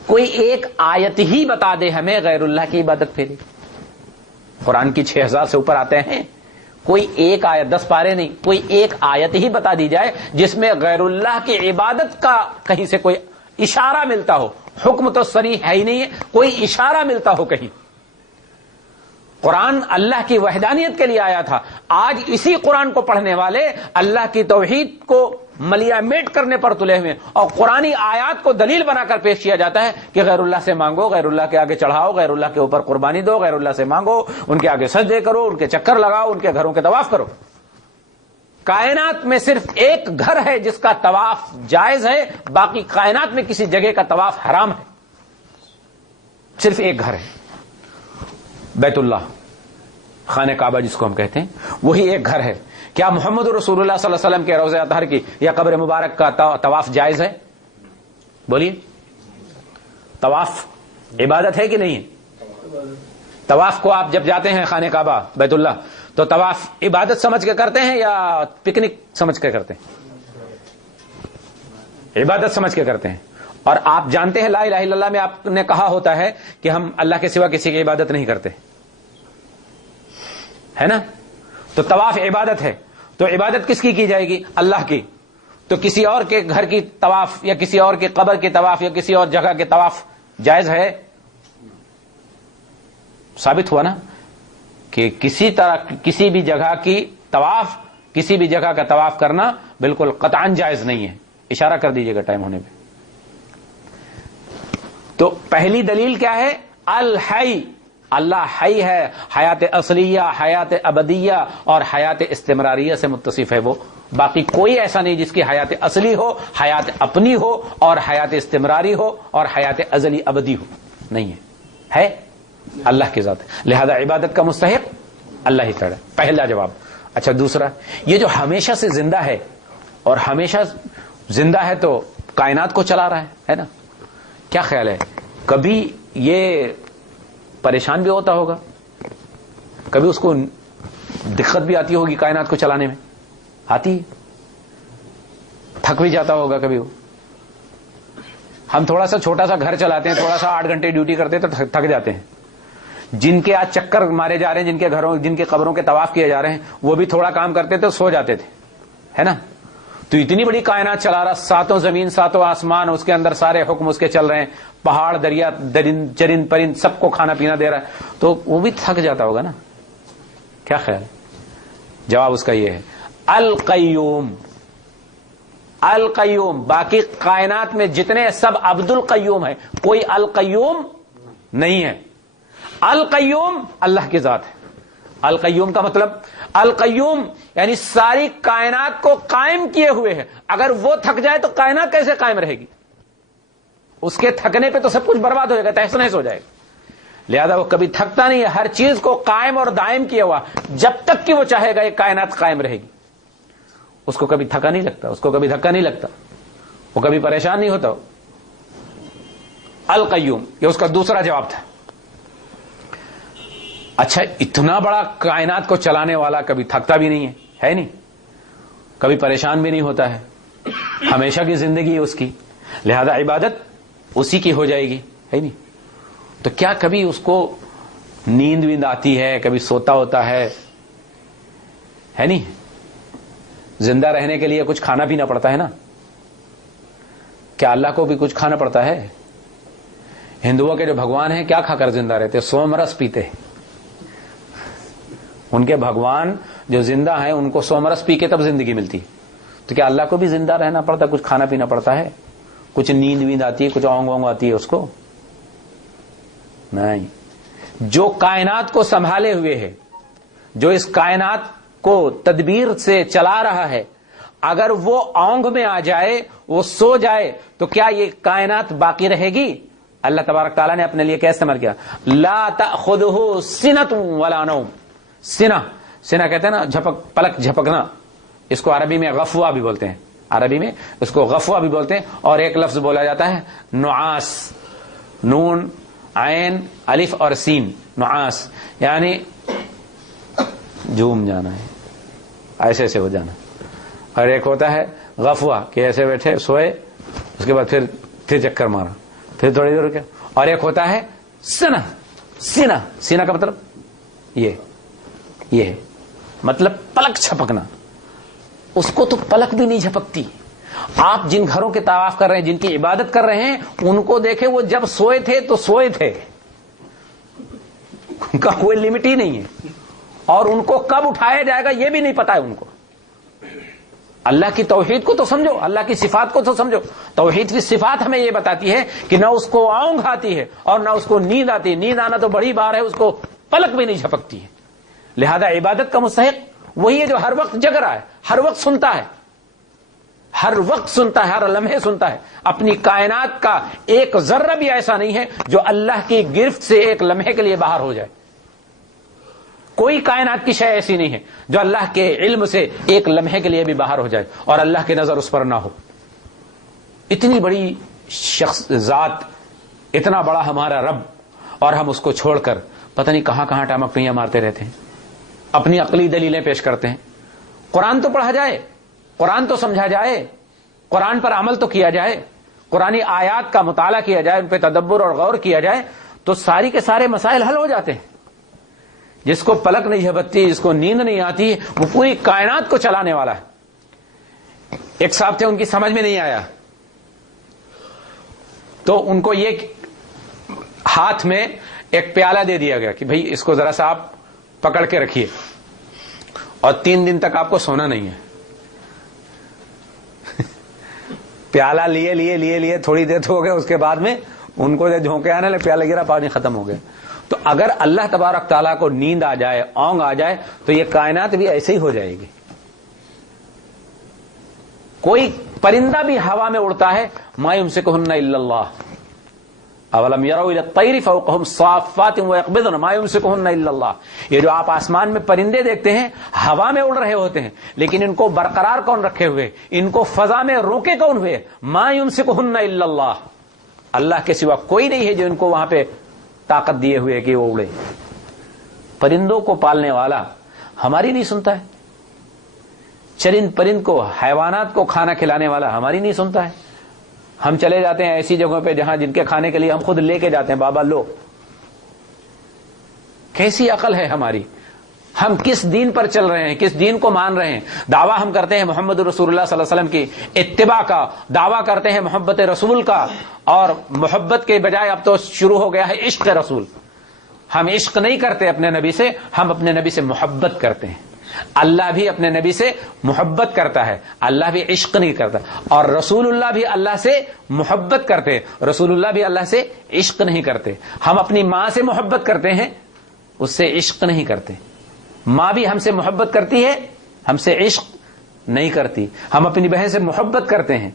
کوئی ایک آیت ہی بتا دے ہمیں غیر اللہ کی عبادت پھیلے. قرآن کی 6000 سے اوپر آتے ہیں، کوئی ایک آیت، 10 پارے نہیں، کوئی ایک آیت ہی بتا دی جائے جس میں غیر اللہ کی عبادت کا کہیں سے کوئی اشارہ ملتا ہو. حکم تو صریح ہے ہی نہیں ہے، کوئی اشارہ ملتا ہو کہیں. قرآن اللہ کی وحدانیت کے لیے آیا تھا. آج اسی قرآن کو پڑھنے والے اللہ کی توحید کو ملیا میٹ کرنے پر تلے ہوئے، اور قرآنی آیات کو دلیل بنا کر پیش کیا جاتا ہے کہ غیر اللہ سے مانگو، غیر اللہ کے آگے چڑھاؤ، غیر اللہ کے اوپر قربانی دو، غیر اللہ سے مانگو، ان کے آگے سجدے کرو، ان کے چکر لگاؤ، ان کے گھروں کے طواف کرو. کائنات میں صرف ایک گھر ہے جس کا طواف جائز ہے، باقی کائنات میں کسی جگہ کا طواف حرام ہے. صرف ایک گھر ہے، بیت اللہ، خانہ کعبہ جس کو ہم کہتے ہیں، وہی ایک گھر ہے. کیا محمد رسول اللہ صلی اللہ علیہ وسلم کے روضہ اطہر کی یا قبر مبارک کا طواف جائز ہے؟ بولیے. طواف عبادت ہے کہ نہیں ہے؟ طواف کو آپ جب جاتے ہیں خانہ کعبہ بیت اللہ تو طواف عبادت سمجھ کے کرتے ہیں یا پکنک سمجھ کے کرتے ہیں؟ عبادت سمجھ کے کرتے ہیں. اور آپ جانتے ہیں لا الہ الا اللہ میں آپ نے کہا ہوتا ہے کہ ہم اللہ کے سوا کسی کی عبادت نہیں کرتے، ہے نا؟ تو طواف عبادت ہے، تو عبادت کس کی جائے گی؟ اللہ کی. تو کسی اور کے گھر کی طواف یا کسی اور کی قبر کی طواف یا کسی اور جگہ کے طواف جائز ہے؟ ثابت ہوا نا کہ کسی طرح کسی بھی جگہ کی طواف، کسی بھی جگہ کا طواف کرنا بالکل قطعاً جائز نہیں ہے. اشارہ کر دیجئے گا ٹائم ہونے پہ. تو پہلی دلیل کیا ہے؟ الحی، اللہ حی ہے، حیات اصلیہ، حیات ابدیہ اور حیات استمراریہ سے متصف ہے وہ. باقی کوئی ایسا نہیں جس کی حیات اصلی ہو، حیات اپنی ہو اور حیات استمراری ہو اور حیات ازلی ابدی ہو. نہیں ہے اللہ کی ذات. لہذا عبادت کا مستحق اللہ ہی تعالی. پہلا جواب. اچھا دوسرا، یہ جو ہمیشہ سے زندہ ہے اور ہمیشہ زندہ ہے تو کائنات کو چلا رہا ہے نا؟ کیا خیال ہے کبھی یہ پریشان بھی ہوتا ہوگا؟ کبھی اس کو دقت بھی آتی ہوگی کائنات کو چلانے میں؟ آتی، تھک بھی جاتا ہوگا کبھی وہ. ہم تھوڑا سا چھوٹا سا گھر چلاتے ہیں، تھوڑا سا 8 گھنٹے ڈیوٹی کرتے ہیں تو تھک جاتے ہیں. جن کے آج چکر مارے جا رہے ہیں، جن کے گھروں، جن کے قبروں کے طواف کیے جا رہے ہیں، وہ بھی تھوڑا کام کرتے تھے سو جاتے تھے، ہے نا؟ تو اتنی بڑی کائنات چلا رہا، 7 زمین 7 آسمان، اس کے اندر سارے حکم اس کے چل رہے ہیں، پہاڑ دریا چرند پرند سب کو کھانا پینا دے رہا ہے، تو وہ بھی تھک جاتا ہوگا نا؟ کیا خیال؟ جواب اس کا یہ ہے القیوم. القیوم. باقی کائنات میں جتنے سب عبد القیوم ہے، کوئی القیوم نہیں ہے. القیوم اللہ کی ذات ہے. القیوم کا مطلب، القیوم یعنی ساری کائنات کو قائم کیے ہوئے ہے. اگر وہ تھک جائے تو کائنات کیسے قائم رہے گی؟ اس کے تھکنے پہ تو سب کچھ برباد ہو جائے گا، تہس نہس ہو جائے گا. لہذا وہ کبھی تھکتا نہیں ہے، ہر چیز کو قائم اور دائم کیا ہوا، جب تک کہ وہ چاہے گا یہ کائنات قائم رہے گی. اس کو کبھی تھکا نہیں لگتا، اس کو کبھی دھکا نہیں لگتا، وہ کبھی پریشان نہیں ہوتا. القیوم یہ اس کا دوسرا جواب تھا. اچھا اتنا بڑا کائنات کو چلانے والا کبھی تھکتا بھی نہیں ہے نہیں؟ کبھی پریشان بھی نہیں ہوتا ہے، ہمیشہ کی زندگی ہے اس کی، لہذا عبادت اسی کی ہو جائے گی، ہے نہیں؟ تو کیا کبھی اس کو نیند ویند آتی ہے؟ کبھی سوتا ہوتا ہے نہیں؟ زندہ رہنے کے لیے کچھ کھانا پینا پڑتا ہے نا؟ کیا اللہ کو بھی کچھ کھانا پڑتا ہے؟ ہندوؤں کے جو بھگوان ہیں کیا کھا کر زندہ رہتے؟ سوم رس پیتے. ان کے بھگوان جو زندہ ہیں ان کو سوم رس پی کے تب زندگی ملتی. تو کیا اللہ کو بھی زندہ رہنا پڑتا، کچھ کھانا پینا پڑتا ہے، کچھ نیند ویند آتی ہے، کچھ اونگ وونگ آتی ہے اس کو؟ نہیں. جو کائنات کو سنبھالے ہوئے ہے، جو اس کائنات کو تدبیر سے چلا رہا ہے، اگر وہ اونگ میں آ جائے، وہ سو جائے، تو کیا یہ کائنات باقی رہے گی؟ اللہ تبارک تعالیٰ نے اپنے لیے کیا استعمال کیا؟ لا تأخذہ سنۃ ولا نوم. سنہ کہتے ہیں نا جھپک، پلک جھپکنا. اس کو عربی میں غفوہ بھی بولتے ہیں، عربی میں اس کو غفوہ بھی بولتے ہیں. اور ایک لفظ بولا جاتا ہے نعاس، نون عین الف اور سین، نعاس یعنی جھوم جانا ہے، ایسے ایسے ہو جانا. اور ایک ہوتا ہے غفوہ کہ ایسے بیٹھے سوئے، اس کے بعد پھر چکر مارا، پھر تھوڑی دیر کیا. اور ایک ہوتا ہے سنہ. سینہ کا مطلب یہ ہے، مطلب پلک جھپکنا. اس کو تو پلک بھی نہیں جھپکتی. آپ جن گھروں کے طواف کر رہے ہیں، جن کی عبادت کر رہے ہیں، ان کو دیکھیں وہ جب سوئے تھے تو سوئے تھے، ان کا کوئی لمٹ ہی نہیں ہے. اور ان کو کب اٹھایا جائے گا یہ بھی نہیں پتا ہے ان کو. اللہ کی توحید کو تو سمجھو، اللہ کی صفات کو تو سمجھو. توحید کی صفات ہمیں یہ بتاتی ہے کہ نہ اس کو اونگ آتی ہے اور نہ اس کو نیند آتی ہے. نیند آنا تو بڑی بار ہے، اس کو پلک بھی نہیں جھپکتی ہے. لہذا عبادت کا مستحق وہی ہے جو ہر وقت جگ رہا ہے، ہر وقت سنتا ہے، ہر وقت سنتا ہے، ہر لمحے سنتا ہے. اپنی کائنات کا ایک ذرہ بھی ایسا نہیں ہے جو اللہ کی گرفت سے ایک لمحے کے لیے باہر ہو جائے. کوئی کائنات کی شے ایسی نہیں ہے جو اللہ کے علم سے ایک لمحے کے لیے بھی باہر ہو جائے اور اللہ کی نظر اس پر نہ ہو. اتنی بڑی شخص ذات، اتنا بڑا ہمارا رب، اور ہم اس کو چھوڑ کر پتہ نہیں کہاں کہاں ٹامکٹیاں مارتے رہتے ہیں، اپنی عقلی دلیلیں پیش کرتے ہیں. قرآن تو پڑھا جائے، قرآن تو سمجھا جائے، قرآن پر عمل تو کیا جائے، قرآنی آیات کا مطالعہ کیا جائے، ان پہ تدبر اور غور کیا جائے تو ساری کے سارے مسائل حل ہو جاتے ہیں. جس کو پلک نہیں جھپکتی، جس کو نیند نہیں آتی، وہ پوری کائنات کو چلانے والا ہے. ایک صاحب تھے، ان کی سمجھ میں نہیں آیا تو ان کو یہ ہاتھ میں ایک پیالہ دے دیا گیا کہ بھئی اس کو ذرا سا آپ پکڑ کے رکھیے اور 3 دن تک آپ کو سونا نہیں ہے. پیالہ لیے تھوڑی دیر تو ہو گیا، اس کے بعد میں ان کو جھونکے آنے لگے، پیالہ گرا، پانی ختم ہو گیا. تو اگر اللہ تبارک تعالیٰ کو نیند آ جائے، اونگ آ جائے تو یہ کائنات بھی ایسے ہی ہو جائے گی. کوئی پرندہ بھی ہوا میں اڑتا ہے، ما یمسکہن الا اللہ، اولم یروا الی الطیر فوقہم صافات ویقبضن ما یمسکہن الا اللہ. یہ جو آپ آسمان میں پرندے دیکھتے ہیں ہوا میں اڑ رہے ہوتے ہیں، لیکن ان کو برقرار کون رکھے ہوئے، ان کو فضا میں روکے کون ہوئے؟ ما یمسکہن الا اللہ، اللہ کے سوا کوئی نہیں ہے جو ان کو وہاں پہ طاقت دیے ہوئے کہ وہ اڑے. پرندوں کو پالنے والا ہماری نہیں سنتا ہے، چرند پرند کو، حیوانات کو کھانا کھلانے والا ہماری نہیں سنتا ہے. ہم چلے جاتے ہیں ایسی جگہوں پہ جہاں جن کے کھانے کے لیے ہم خود لے کے جاتے ہیں، بابا لو. کیسی عقل ہے ہماری؟ ہم کس دین پر چل رہے ہیں، کس دین کو مان رہے ہیں؟ دعویٰ ہم کرتے ہیں محمد رسول اللہ صلی اللہ علیہ وسلم کی اتباع کا، دعویٰ کرتے ہیں محبت رسول کا، اور محبت کے بجائے اب تو شروع ہو گیا ہے عشق رسول. ہم عشق نہیں کرتے اپنے نبی سے، ہم اپنے نبی سے محبت کرتے ہیں. اللہ بھی اپنے نبی سے محبت کرتا ہے، اللہ بھی عشق نہیں کرتا. اور رسول اللہ بھی اللہ سے محبت کرتے، رسول اللہ بھی اللہ سے عشق نہیں کرتے. ہم اپنی ماں سے محبت کرتے ہیں، اس سے عشق نہیں کرتے. ماں بھی ہم سے محبت کرتی ہے، ہم سے عشق نہیں کرتی. ہم اپنی بہن سے محبت کرتے ہیں.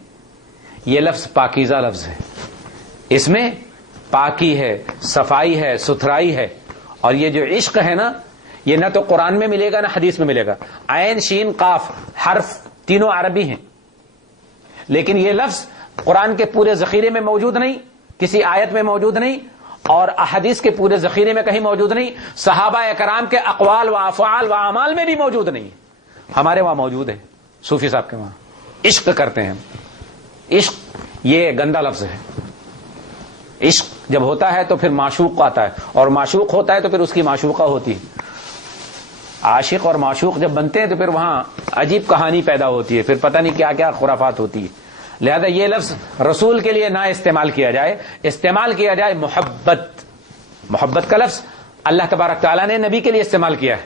یہ لفظ پاکیزہ لفظ ہے، اس میں پاکی ہے، صفائی ہے، ستھرائی ہے. اور یہ جو عشق ہے نا، یہ نہ تو قرآن میں ملے گا نہ حدیث میں ملے گا. عین شین قاف حرف تینوں عربی ہیں، لیکن یہ لفظ قرآن کے پورے ذخیرے میں موجود نہیں، کسی آیت میں موجود نہیں، اور احادیث کے پورے ذخیرے میں کہیں موجود نہیں، صحابہ اکرام کے اقوال و افعال و اعمال میں بھی موجود نہیں. ہمارے وہاں موجود ہے، صوفی صاحب کے وہاں. عشق کرتے ہیں. عشق یہ گندا لفظ ہے. عشق جب ہوتا ہے تو پھر معشوق آتا ہے، اور معشوق ہوتا ہے تو پھر اس کی معشوقہ ہوتی ہے. عاشق اور معشوق جب بنتے ہیں تو پھر وہاں عجیب کہانی پیدا ہوتی ہے، پھر پتہ نہیں کیا کیا خرافات ہوتی ہے. لہذا یہ لفظ رسول کے لیے نہ استعمال کیا جائے، استعمال کیا جائے محبت. محبت کا لفظ اللہ تبارک تعالیٰ نے نبی کے لیے استعمال کیا ہے.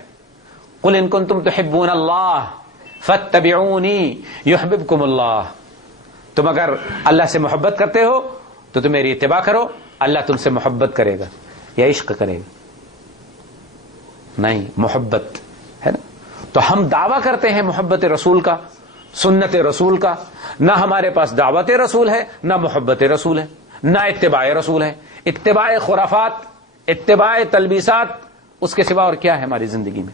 قل ان کنتم تحبون اللہ فاتبعونی یحببکم اللہ. تم اگر اللہ سے محبت کرتے ہو تو تم میری اتباع کرو، اللہ تم سے محبت کرے گا یا عشق کرے گا. نہیں، محبت ہے نا. تو ہم دعویٰ کرتے ہیں محبت رسول کا، سنت رسول کا. نہ ہمارے پاس دعوت رسول ہے، نہ محبت رسول ہے، نہ اتباع رسول ہے. اتباع خرافات، اتباع تلبیسات، اس کے سوا اور کیا ہے ہماری زندگی میں؟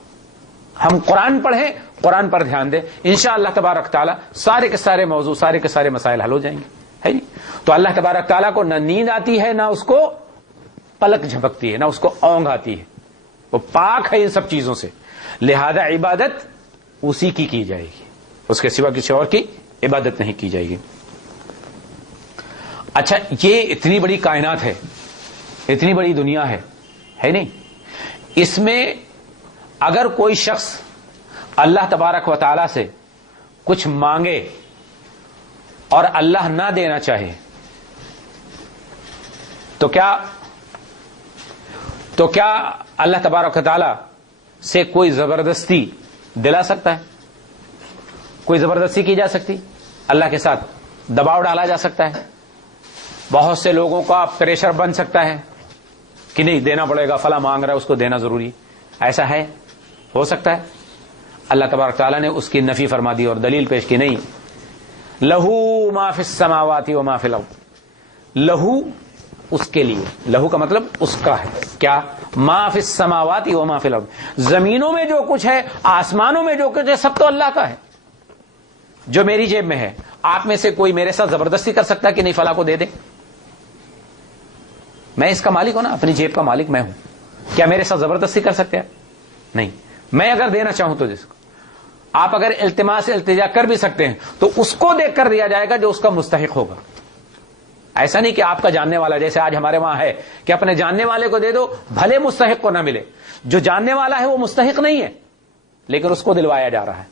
ہم قرآن پڑھیں، قرآن پر دھیان دیں، انشاءاللہ تبارک تعالیٰ سارے کے سارے موضوع، سارے کے سارے مسائل حل ہو جائیں گے. ہے جی. تو اللہ تبارک تعالیٰ کو نہ نیند آتی ہے، نہ اس کو پلک جھپکتی ہے، نہ اس کو اونگ آتی ہے. وہ پاک ہے ان سب چیزوں سے. لہذا عبادت اسی کی جائے گی، اس کے سوا کسی اور کی عبادت نہیں کی جائے گی. اچھا، یہ اتنی بڑی کائنات ہے، اتنی بڑی دنیا ہے نہیں؟ اس میں اگر کوئی شخص اللہ تبارک و تعالی سے کچھ مانگے اور اللہ نہ دینا چاہے تو کیا اللہ تبارک و تعالی سے کوئی زبردستی دلا سکتا ہے؟ کوئی زبردستی کی جا سکتی؟ اللہ کے ساتھ دباؤ ڈالا جا سکتا ہے؟ بہت سے لوگوں کا پریشر بن سکتا ہے کہ نہیں دینا پڑے گا، فلاں مانگ رہا ہے اس کو دینا ضروری، ایسا ہے؟ ہو سکتا ہے؟ اللہ تبارک تعالیٰ نے اس کی نفی فرما دی اور دلیل پیش کی نہیں. لہو ما فی السماوات و ما فی الارض، لہو اس کے لیے، لہو کا مطلب اس کا ہے. کیا؟ ما فی السماوات و ما فی الارض، زمینوں میں جو کچھ ہے، آسمانوں میں جو کچھ ہے، سب تو اللہ کا ہے. جو میری جیب میں ہے، آپ میں سے کوئی میرے ساتھ زبردستی کر سکتا ہے کہ نہیں فلاں کو دے دے؟ میں اس کا مالک ہوں نا، اپنی جیب کا مالک میں ہوں. کیا میرے ساتھ زبردستی کر سکتے ہیں؟ نہیں. میں اگر دینا چاہوں تو جس کو آپ اگر التماس التجا کر بھی سکتے ہیں تو اس کو دیکھ کر دیا جائے گا جو اس کا مستحق ہوگا. ایسا نہیں کہ آپ کا جاننے والا، جیسے آج ہمارے وہاں ہے کہ اپنے جاننے والے کو دے دو بھلے مستحق کو نہ ملے. جو جاننے والا ہے وہ مستحق نہیں ہے لیکن اس کو دلوایا جا رہا ہے.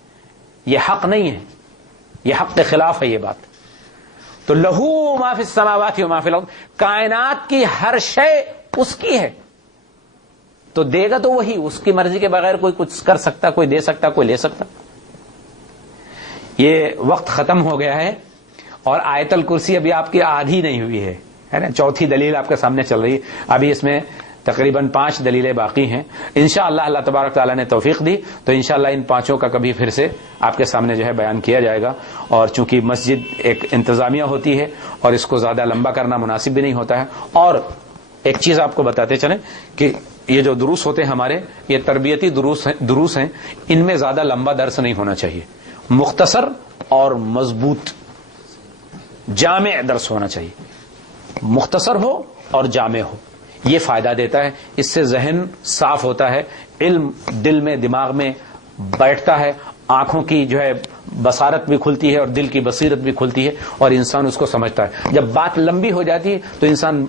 یہ حق نہیں ہے، یہ حق کے خلاف ہے یہ بات. تو لہو ما فی السماوات و ما فی الارض، کائنات کی ہر شے اس کی ہے. تو دے گا تو وہی، اس کی مرضی کے بغیر کوئی کچھ کر سکتا، کوئی دے سکتا، کوئی لے سکتا. یہ وقت ختم ہو گیا ہے اور آیت الکرسی ابھی آپ کی آدھی نہیں ہوئی ہے نا. چوتھی دلیل آپ کے سامنے چل رہی ہے. ابھی اس میں تقریباً 5 دلیلیں باقی ہیں. انشاءاللہ اللہ تبارک تعالیٰ نے توفیق دی تو انشاءاللہ ان 5 کا کبھی پھر سے آپ کے سامنے جو ہے بیان کیا جائے گا. اور چونکہ مسجد ایک انتظامیہ ہوتی ہے اور اس کو زیادہ لمبا کرنا مناسب بھی نہیں ہوتا ہے. اور ایک چیز آپ کو بتاتے چلیں کہ یہ جو دروس ہوتے ہیں ہمارے، یہ تربیتی دروس ہیں. ان میں زیادہ لمبا درس نہیں ہونا چاہیے، مختصر اور مضبوط جامع درس ہونا چاہیے. مختصر ہو اور جامع ہو، یہ فائدہ دیتا ہے. اس سے ذہن صاف ہوتا ہے، علم دل میں دماغ میں بیٹھتا ہے، آنکھوں کی جو ہے بصارت بھی کھلتی ہے اور دل کی بصیرت بھی کھلتی ہے اور انسان اس کو سمجھتا ہے. جب بات لمبی ہو جاتی ہے تو انسان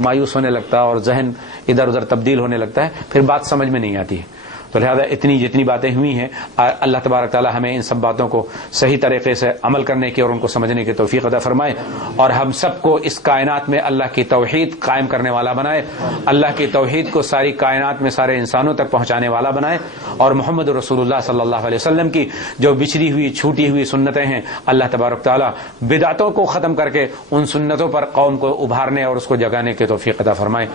مایوس ہونے لگتا ہے اور ذہن ادھر ادھر تبدیل ہونے لگتا ہے، پھر بات سمجھ میں نہیں آتی ہے. تو لہذا جتنی باتیں ہوئی ہیں اللہ تبارک تعالی ہمیں ان سب باتوں کو صحیح طریقے سے عمل کرنے کی اور ان کو سمجھنے کی توفیق عطا فرمائے اور ہم سب کو اس کائنات میں اللہ کی توحید قائم کرنے والا بنائے. اللہ کی توحید کو ساری کائنات میں سارے انسانوں تک پہنچانے والا بنائے اور محمد رسول اللہ صلی اللہ علیہ وسلم کی جو بچھڑی ہوئی چھوٹی ہوئی سنتیں ہیں، اللہ تبارک تعالی بدعتوں کو ختم کر کے ان سنتوں پر قوم کو ابھارنے اور اس کو جگانے کی توفیق عطا فرمائے.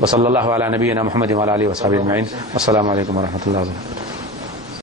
وصلی اللہ علی نبینا محمد وعلی آلہ وصحبہ اجمعین. السلام علیکم ورحمۃ اللہ وبرکاتہ.